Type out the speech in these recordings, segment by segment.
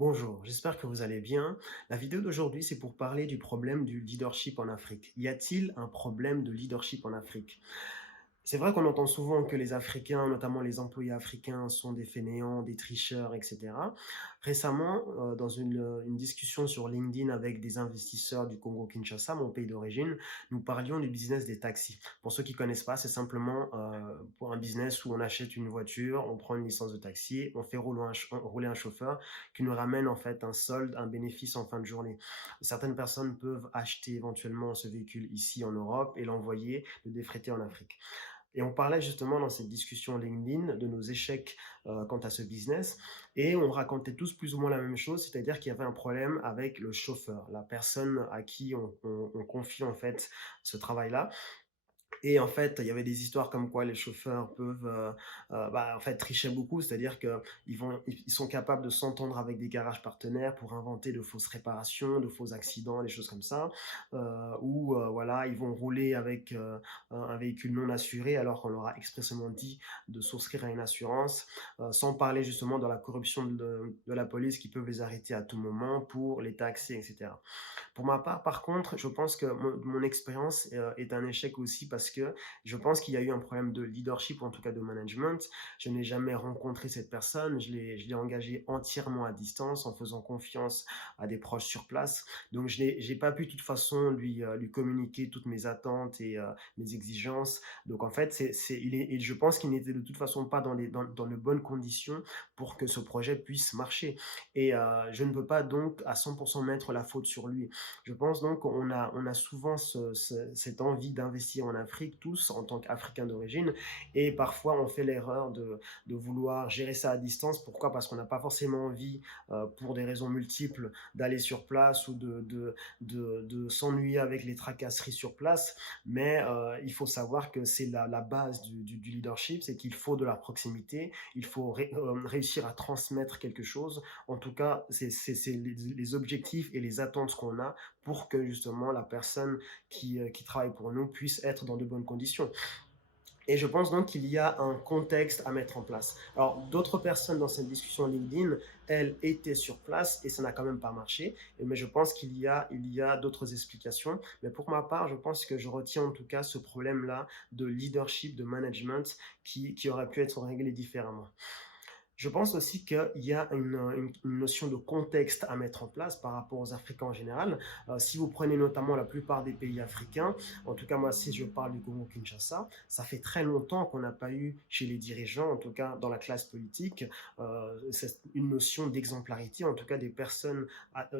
Bonjour, j'espère que vous allez bien. La vidéo d'aujourd'hui, c'est pour parler du problème du leadership en Afrique. Y a-t-il un problème de leadership en Afrique? C'est vrai qu'on entend souvent que les Africains, notamment les employés africains, sont des fainéants, des tricheurs, etc. Récemment, dans une discussion sur LinkedIn avec des investisseurs du Congo-Kinshasa, mon pays d'origine, nous parlions du business des taxis. Pour ceux qui connaissent pas, c'est simplement pour un business où on achète une voiture, on prend une licence de taxi, on fait rouler un chauffeur qui nous ramène en fait un solde, un bénéfice en fin de journée. Certaines personnes peuvent acheter éventuellement ce véhicule ici en Europe et l'envoyer, le défréter en Afrique. Et on parlait justement dans cette discussion LinkedIn de nos échecs quant à ce business et on racontait tous plus ou moins la même chose, c'est-à-dire qu'il y avait un problème avec le chauffeur, la personne à qui on confie en fait ce travail-là. Et en fait, il y avait des histoires comme quoi les chauffeurs peuvent, en fait, tricher beaucoup. C'est-à-dire qu'ils sont capables de s'entendre avec des garages partenaires pour inventer de fausses réparations, de faux accidents, des choses comme ça. Ou voilà, ils vont rouler avec, un véhicule non assuré alors qu'on leur a expressément dit de souscrire à une assurance. Sans parler justement de la corruption de la police qui peuvent les arrêter à tout moment pour les taxer et cetera. Pour ma part, par contre, je pense que mon expérience est un échec aussi parce que je pense qu'il y a eu un problème de leadership, ou en tout cas de management. Je n'ai jamais rencontré cette personne, je l'ai engagée entièrement à distance en faisant confiance à des proches sur place. Donc j'ai pas pu de toute façon lui communiquer toutes mes attentes et mes exigences. Donc en fait, je pense qu'il n'était de toute façon pas dans de bonnes conditions pour que ce projet puisse marcher. Et je ne peux pas donc à 100% mettre la faute sur lui. Je pense donc qu'on a souvent cette envie d'investir en Afrique, tous en tant qu'Africains d'origine, et parfois on fait l'erreur de vouloir gérer ça à distance. Pourquoi? Parce qu'on n'a pas forcément envie, pour des raisons multiples, d'aller sur place ou de s'ennuyer avec les tracasseries sur place. Mais il faut savoir que c'est la base du leadership, c'est qu'il faut de la proximité, il faut réussir à transmettre quelque chose. En tout cas, c'est les objectifs et les attentes qu'on a pour que justement la personne qui travaille pour nous puisse être dans de bonnes conditions. Et je pense donc qu'il y a un contexte à mettre en place. Alors, d'autres personnes dans cette discussion LinkedIn, elles étaient sur place et ça n'a quand même pas marché. Mais je pense qu'il y a d'autres explications. Mais pour ma part, je pense que je retiens en tout cas ce problème-là de leadership, de management qui aurait pu être réglé différemment. Je pense aussi qu'il y a une notion de contexte à mettre en place par rapport aux Africains en général. Si vous prenez notamment la plupart des pays africains, en tout cas moi si je parle du Congo-Kinshasa, ça fait très longtemps qu'on n'a pas eu chez les dirigeants, en tout cas dans la classe politique, une notion d'exemplarité, en tout cas des personnes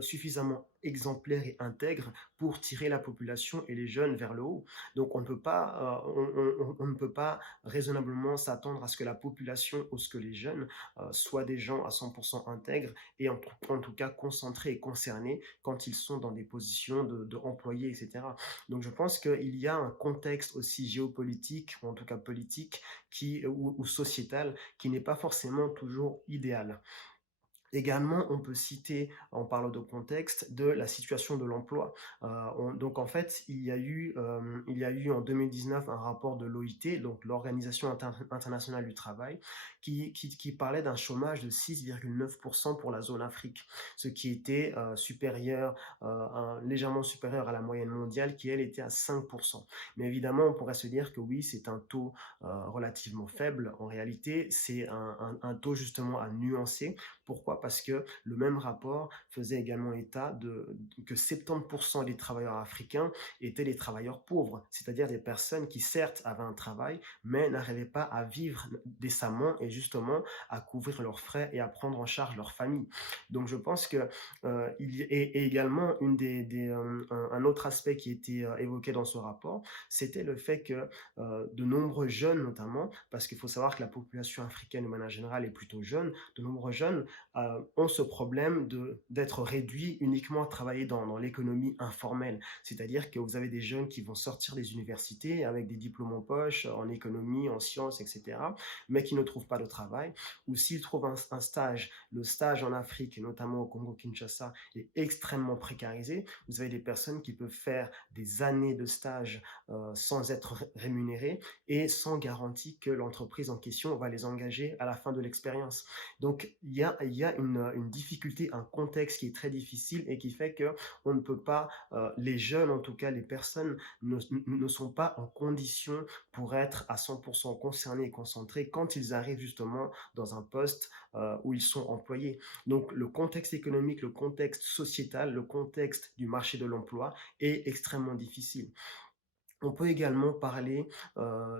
suffisamment exemplaires et intègres pour tirer la population et les jeunes vers le haut. Donc on ne peut pas raisonnablement s'attendre à ce que la population ou ce que les jeunes soient des gens à 100% intègres et en tout cas concentrés et concernés quand ils sont dans des positions de employés, etc. Donc je pense qu'il y a un contexte aussi géopolitique, ou en tout cas politique, ou sociétal, qui n'est pas forcément toujours idéal. Également, on peut citer, en parlant de contexte, de la situation de l'emploi. Donc en fait, il y a eu en 2019 un rapport de l'OIT, donc l'Organisation internationale du travail, qui parlait d'un chômage de 6,9% pour la zone Afrique, ce qui était légèrement supérieur à la moyenne mondiale qui, elle, était à 5%. Mais évidemment, on pourrait se dire que oui, c'est un taux relativement faible. En réalité, c'est un taux justement à nuancer. Pourquoi? Parce que le même rapport faisait également état que 70% des travailleurs africains étaient des travailleurs pauvres, c'est-à-dire des personnes qui certes avaient un travail, mais n'arrivaient pas à vivre décemment et justement à couvrir leurs frais et à prendre en charge leur famille. Donc je pense que et également un autre aspect qui était évoqué dans ce rapport, c'était le fait que de nombreux jeunes notamment, parce qu'il faut savoir que la population africaine de manière générale est plutôt jeune, de nombreux jeunes ont ce problème d'être réduits uniquement à travailler dans l'économie informelle. C'est-à-dire que vous avez des jeunes qui vont sortir des universités avec des diplômes en poche, en économie, en sciences, etc., mais qui ne trouvent pas de travail. Ou s'ils trouvent un stage, le stage en Afrique, et notamment au Congo-Kinshasa, est extrêmement précarisé. Vous avez des personnes qui peuvent faire des années de stage sans être rémunérées et sans garantie que l'entreprise en question va les engager à la fin de l'expérience. Donc, il y a il y a une difficulté, un contexte qui est très difficile et qui fait que on ne peut pas, les jeunes, en tout cas les personnes, ne sont pas en condition pour être à 100% concernés et concentrés quand ils arrivent justement dans un poste où ils sont employés. Donc le contexte économique, le contexte sociétal, le contexte du marché de l'emploi est extrêmement difficile. On peut également parler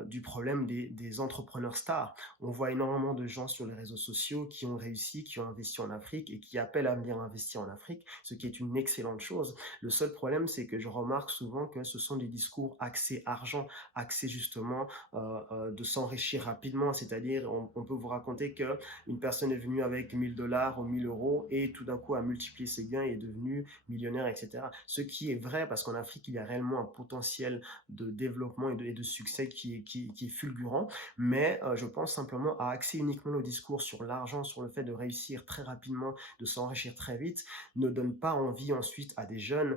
du problème des entrepreneurs stars. On voit énormément de gens sur les réseaux sociaux qui ont réussi, qui ont investi en Afrique et qui appellent à venir investir en Afrique, ce qui est une excellente chose. Le seul problème, c'est que je remarque souvent que ce sont des discours axés argent, axés justement de s'enrichir rapidement. C'est-à-dire, on peut vous raconter qu'une personne est venue avec 1000 $ ou 1000 € et tout d'un coup a multiplié ses gains et est devenue millionnaire, etc. Ce qui est vrai parce qu'en Afrique, il y a réellement un potentiel de développement et de succès qui est fulgurant, mais je pense simplement à axer uniquement le discours sur l'argent, sur le fait de réussir très rapidement, de s'enrichir très vite, ne donne pas envie ensuite à des jeunes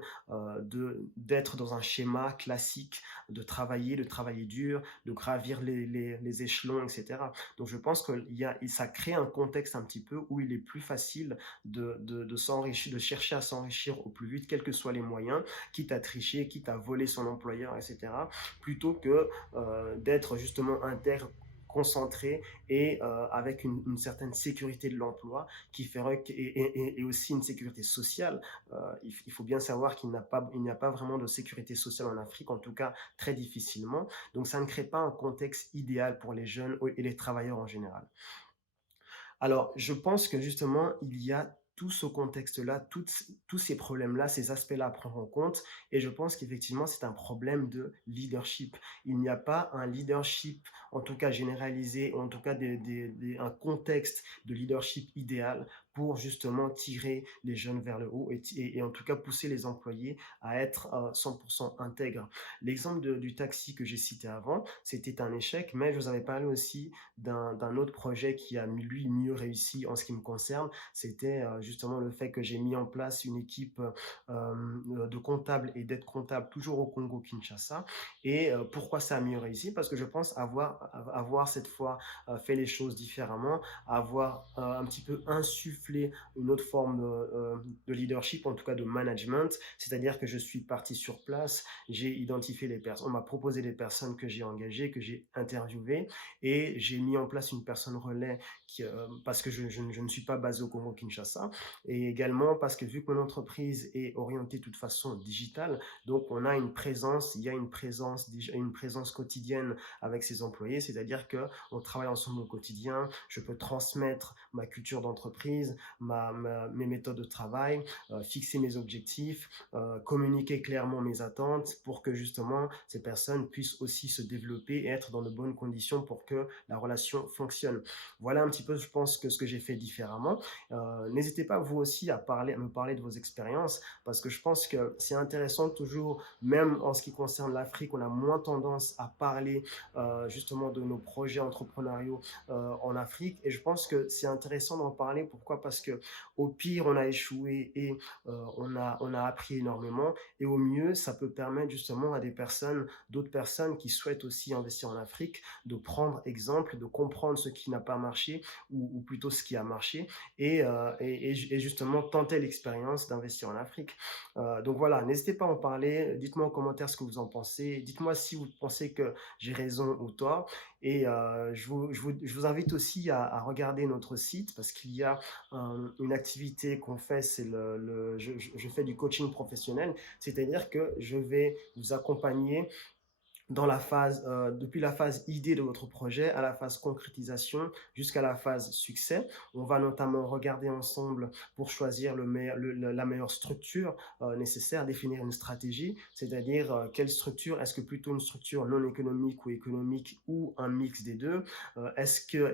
d'être dans un schéma classique, de travailler dur, de gravir les échelons, etc. Donc je pense que ça crée un contexte un petit peu où il est plus facile de s'enrichir, de chercher à s'enrichir au plus vite, quels que soient les moyens, quitte à tricher, quitte à voler son employeur, etc., plutôt que d'être justement intègre, concentré et avec une certaine sécurité de l'emploi qui ferait et aussi une sécurité sociale. Il faut bien savoir qu'il n'y a pas vraiment de sécurité sociale en Afrique, en tout cas très difficilement. Donc ça ne crée pas un contexte idéal pour les jeunes et les travailleurs en général. Alors, je pense que justement, il y a tout ce contexte-là, tous ces problèmes-là, ces aspects-là à prendre en compte. Et je pense qu'effectivement, c'est un problème de leadership. Il n'y a pas un leadership, en tout cas généralisé, en tout cas un contexte de leadership idéal pour justement tirer les jeunes vers le haut et en tout cas pousser les employés à être 100% intègres. L'exemple du taxi que j'ai cité avant, c'était un échec, mais je vous avais parlé aussi d'un autre projet qui a lui mieux réussi en ce qui me concerne. C'était justement le fait que j'ai mis en place une équipe de comptables et d'aides comptables toujours au Congo-Kinshasa. Et pourquoi ça a mieux réussi? Parce que je pense avoir cette fois fait les choses différemment, avoir un petit peu insufflé une autre forme de leadership, en tout cas de management, c'est-à-dire que je suis parti sur place, j'ai identifié les personnes, on m'a proposé les personnes que j'ai engagées, que j'ai interviewées, et j'ai mis en place une personne relais parce que je ne suis pas basé au Congo-Kinshasa, et également parce que vu que mon entreprise est orientée de toute façon digitale, donc on a il y a une présence quotidienne avec ses employés, c'est-à-dire qu'on travaille ensemble au quotidien, je peux transmettre ma culture d'entreprise, mes méthodes de travail, fixer mes objectifs, communiquer clairement mes attentes pour que justement ces personnes puissent aussi se développer et être dans de bonnes conditions pour que la relation fonctionne. Voilà un petit peu, je pense, que ce que j'ai fait différemment. N'hésitez pas vous aussi à me parler de vos expériences parce que je pense que c'est intéressant toujours, même en ce qui concerne l'Afrique, on a moins tendance à parler justement de nos projets entrepreneuriaux en Afrique, et je pense que c'est intéressant d'en parler. Pourquoi? Parce que au pire, on a échoué et on a appris énormément, et au mieux, ça peut permettre justement à d'autres personnes qui souhaitent aussi investir en Afrique, de prendre exemple, de comprendre ce qui n'a pas marché ou plutôt ce qui a marché et justement tenter l'expérience d'investir en Afrique. Donc voilà, n'hésitez pas à en parler, dites-moi en commentaire ce que vous en pensez, dites-moi si vous pensez que j'ai raison ou tort, et je vous invite aussi à regarder notre site parce qu'il y a une activité qu'on fait, c'est je fais du coaching professionnel, c'est-à-dire que je vais vous accompagner depuis la phase idée de votre projet à la phase concrétisation jusqu'à la phase succès. On va notamment regarder ensemble pour choisir la meilleure structure nécessaire, définir une stratégie, c'est-à-dire quelle structure, est-ce que plutôt une structure non économique ou un mix des deux.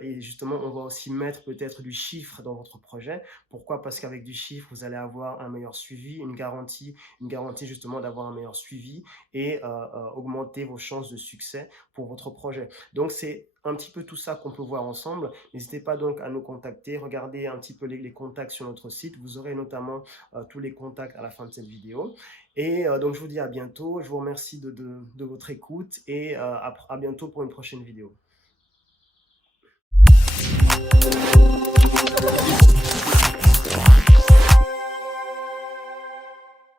Et justement, on va aussi mettre peut-être du chiffre dans votre projet. Pourquoi? Parce qu'avec du chiffre, vous allez avoir un meilleur suivi, une garantie justement d'avoir un meilleur suivi et augmenter vos chances de succès pour votre projet. Donc, c'est un petit peu tout ça qu'on peut voir ensemble. N'hésitez pas donc à nous contacter. Regardez un petit peu les contacts sur notre site. Vous aurez notamment tous les contacts à la fin de cette vidéo. Et donc, je vous dis à bientôt. Je vous remercie de votre écoute et à bientôt pour une prochaine vidéo.